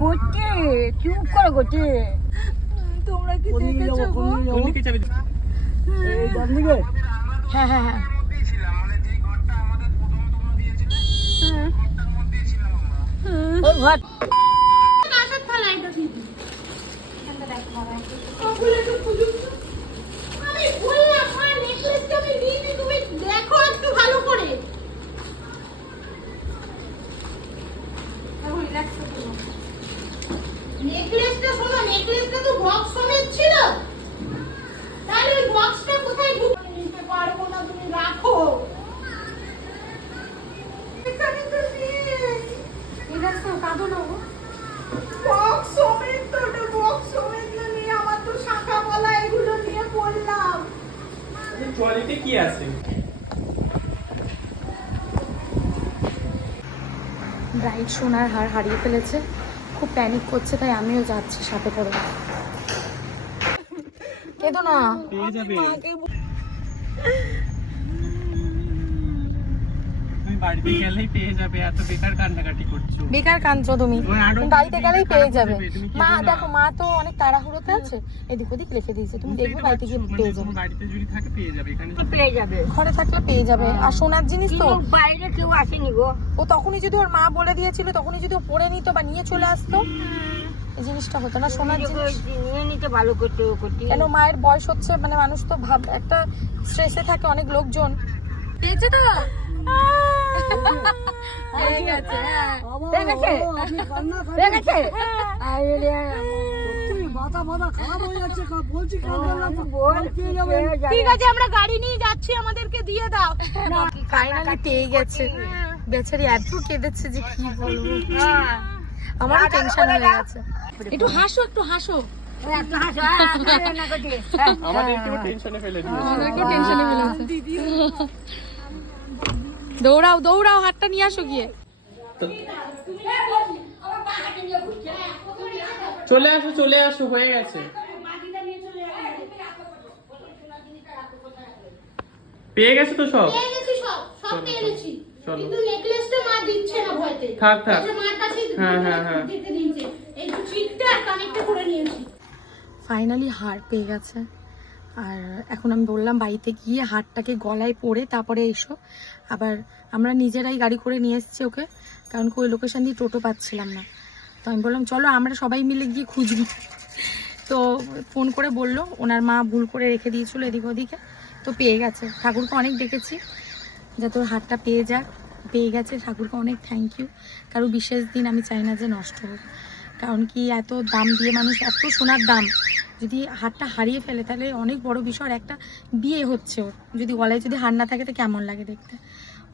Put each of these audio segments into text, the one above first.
করতে চুপ করে করতে তোমরা কি দেখেছো এই ডান দিকে? হ্যাঁ হ্যাঁ হ্যাঁ ওই ঘর নেকলেসটা শোনো, নেকলেসটা তো বক্স সমেত ছিল, তাহলে ওই বক্সটা কোথায় ঢুকিয়ে নিতে পারবো না, তুমি রাখো এখানে তো নেই। এটা তো কাঁদো না গো, বক্স সমেত তো, ওটা বক্স সমেত না, নিয়ে আমার তো শাখা বলা এগুলো নিয়ে পড়লাম। টয়লেটে কি আছে? ব্রাইট সোনার হার হারিয়ে ফেলেছে, খুব প্যানিক করছে, তাই আমিও যাচ্ছি সাথে করে। কেঁদো না, পেয়ে যাবে। তুমি বাড়িতে গেলেই পেয়ে যাবে, এত বেকার কান্নাকাটি করছো। বেকার কাঁদছো তুমি, বাড়িতে গেলেই পেয়ে যাবে। মা কেঁদো না। দেখো, মা তো অনেক তাড়াহুড়োতে আছে, এদিক ওদিক রেখে দিয়েছে, তুমি দেখবে বাড়িতে গিয়ে পেয়ে যাবে। বাড়িতে যদি থাকে পেয়ে যাবে, এখানে পেয়ে যাবে, ঘরে থাকলে পেয়ে যাবে। আর সোনার জিনিস তো, কিন্তু বাইরে কেউ আসেনি গো। ও তখনই যদি ওর মা বলে দিয়েছিল, তখনই যদি ও পরে নিত বা নিয়ে চলে আসতো, এই জিনিসটা হতো না। সোনার জিনিস নিয়ে নিতে ভালো করতে করতে কেন, মায়ের বয়স হচ্ছে, মানে মানুষ তো ভাব একটা স্ট্রেসে থাকে, অনেক লোকজন পেয়েছে তো। পেয়ে গেছে, হ্যাঁ। দেখেছে আপনি কান্না করেন। দেখেছে আরে সত্যি মাথা মাথা খারাপ হয়ে যাচ্ছে, বলছি কান্না না তো, বল পেয়ে যাবে। ঠিক আছে, আমরা গাড়ি নিয়ে যাচ্ছি, আমাদেরকে দিয়ে দাও। ফাইনালি পেয়ে গেছে। বেচারি এত কেঁদেছে যে কি বলবো, আমারও টেনশন হয়ে গেছে। একটু হাসো, একটু হাসো। আমাদেরকেও টেনশনে ফেলে দিয়েছে। আমাদেরকেও টেনশনে ফেলেছে। দৌড়াও দৌড়াও, হাতটা নিয়ে আসো গিয়ে। চলে আসো চলে আসো, হয়ে গেছে। পেয়ে গেছে তো সব। পেয়ে গেছি, সব সব পেয়ে গেছি, চলো। কিন্তু নেকলেসটা মা দিচ্ছে না ভয়তে। থাক থাক। বলছে মার কাছে হ্যাঁ, হ্যাঁ, হ্যাঁ। দিতে দিয়েছে, এই যে চিকটা আর কানেক্টটা করে নিয়েছি। ফাইনালি হার পেয়ে গেছে। আর এখন আমি বললাম বাড়িতে গিয়ে হারটাকে গলায় পরে তারপরে এসো। আবার আমরা নিজেরাই গাড়ি করে নিয়ে এসেছি ওকে, কারণ কি ওই লোকেশন দিয়ে টোটো পাচ্ছিলাম না। তো আমি বললাম চলো আমরা সবাই মিলে গিয়ে খুঁজবি। তো ফোন করে বললো ওনার মা ভুল করে রেখে দিয়েছিল এদিক ওদিকে, তো পেয়ে গেছে। ঠাকুরকে অনেক ডেকেছি যাতে ওর হারটা পেয়ে যাক, পেয়ে গেছে। ঠাকুরকে অনেক থ্যাংক ইউ, কারো বিশেষ দিন আমি চাই না যে নষ্ট হোক। কারণ কি এত দাম দিয়ে মানুষ, এত সোনার দাম, যদি হারটা হারিয়ে ফেলে তাহলে অনেক বড় বিষয়। আর একটা বিয়ে হচ্ছে ওর, যদি গলায় যদি হার না থাকে তো কেমন লাগে দেখতে।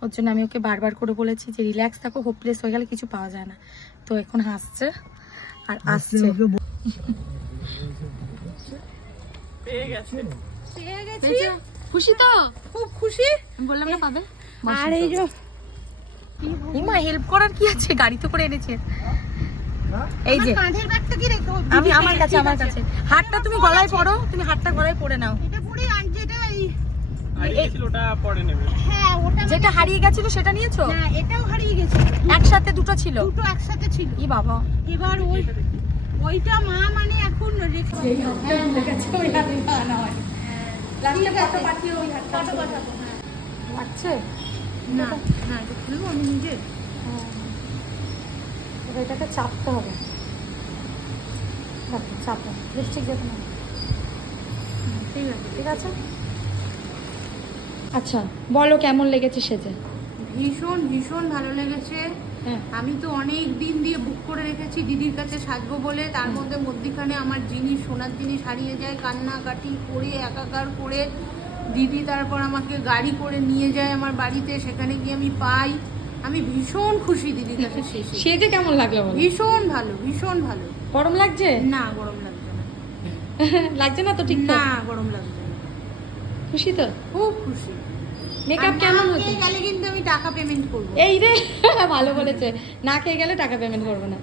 ওর জন্য আমি ওকে বারবার করে বলেছি যে রিল্যাক্স থাকো, হোপলেস হয়ে গেলে কিছু পাওয়া যায় না। তো এখন হাসছে আর আসছে। পেয়ে গেছে। পেয়ে গেছি, খুশি তো? খুব খুশি। আমি বললাম না পাবে। আর এই যে ইমা হেল্প করার কি আছে, গাড়ি তো করে এনেছে। এই যে কাঁধের ব্যাগটা কি রেখো? আমি আমার কাছে হাতটা তুমি গলায় পরো, তুমি হাতটা গলায় পরে নাও। এটা পরে আর যেটা হারিয়ে গেছিল ওটা পরে নেবে। হ্যাঁ, ওটা যেটা হারিয়ে গেছিল সেটা নিয়েছো? না, এটাও হারিয়ে গেছে, একসাথে দুটো ছিল? দুটো একসাথে ছিল। ই বাবা, এবার ওইটা মা মানে এখন রেখে লাগছে না না, এটা খুলবো আমি নিজে। এবার এটাকে চাপতে হবে। দেখো চাপো, লিপস্টিক দেখো না। ঠিক আছে, ঠিক আছে। আচ্ছা বলো কেমন লেগেছে সেজে? ভীষণ ভীষণ ভালো লেগেছে। হ্যাঁ। আমি তো অনেক দিন দিয়ে বুক করে রেখেছি দিদির কাছে সাজবো বলে, তার মধ্যখানে আমার জিনিস, সোনার জিনিস হারিয়ে যায়, কান্নাকাটি করে একাকার করে দিদি তারপর আমাকে গাড়ি করে নিয়ে যায় আমার বাড়িতে, সেখানে গিয়ে আমি পাই। আমি ভীষণ খুশি দিদির কাছে শেষে। সেজে কেমন লাগলো বলো? ভীষণ ভালো, ভীষণ ভালো। গরম লাগছে? না, গরম লাগছে না। লাগছে না তো? ঠিক না, গরম লাগছে না। খুশি তো? খুব খুশি। মেকআপ কেমন হয়েছে? গেলে কিন্তু আমি টাকা পেমেন্ট করবো। এই রে ভালো বলেছে, না খেয়ে গেলে টাকা পেমেন্ট করবো না।